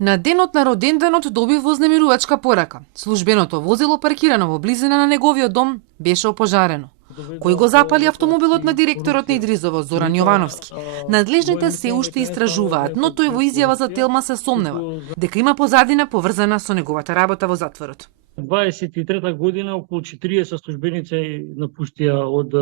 На денот на роденденот доби вознемирувачка порака. Службеното возило паркирано во близина на неговиот дом беше опожарено. Кој го запали автомобилот на директорот на Идризово, Зоран Јовановски? Надлежните се уште истражуваат, но тој во изјава за Телма се сомнева дека има позадина поврзана со неговата работа во затворот. 23-та година околу 40 службеници напуштија од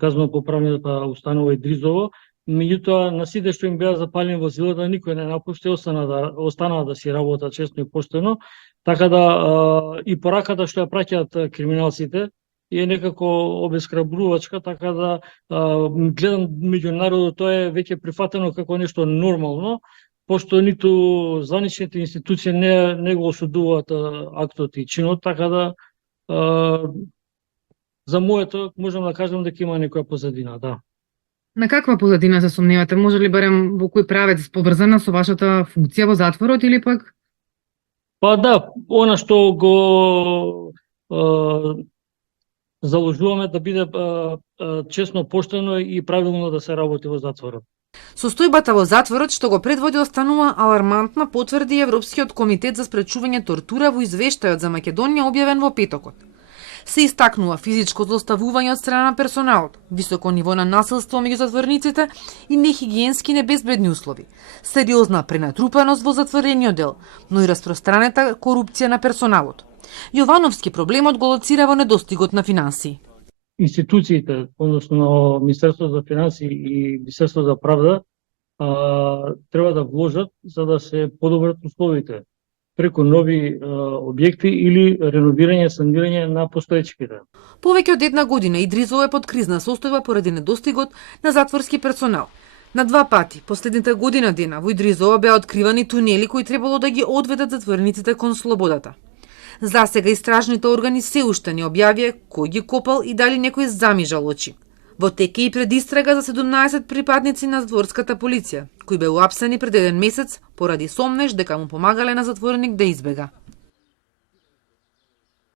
казно-поправната установа Идризово. Меѓутоа, на сите што им беа запалени возилата, никој не напушти, останаа да си работат честно и поштено. Така да и пораката што ја праќаат криминалците е некако обесхрабрувачка, така да гледам меѓу народот тоа е веќе прифатено како нешто нормално, пошто ниту званичните институции не го осудуваат актот и чинот, така да за моето можам да кажам дека има некоја позадина, да. На каква позадина се сомневате? Може ли барем во кој правец поврзана со вашата функција во затворот или пак? Па да, она што го заложуваме да биде честно, поштено и правилно да се работи во затворот. Состојбата во затворот што го предводи останува алармантна, потврди Европскиот комитет за спречување тортура во извештајот за Македонија објавен во петокот. Се истакнува физичко злоставување од страна на персоналот, високо ниво на насилство меѓу затворниците и нехигиенски небезбедни услови, сериозна пренатрупаност во затворениот дел, но и распространета корупција на персоналот. Јовановски проблемот го лоцира во недостигот на финансии. Институциите, односно Министерството за финансии и Министерството за правда, треба да вложат за да се подобрат условите преку нови објекти или реновирање, санирање на постоечките. Повеќе од една година Идризово е под кризна состојба поради недостигот на затворски персонал. На два пати, последните година дена, во Идризово беа откривани тунели кои требало да ги одведат затворниците кон слободата. За сега истражните органи се уште не објавија кој ги копал и дали некој замижал очи. Во теке и предистрага за 17 припадници на затворската полиција, кои беа уапсени пред еден месец поради сомнеж дека му помагале на затвореник да избега.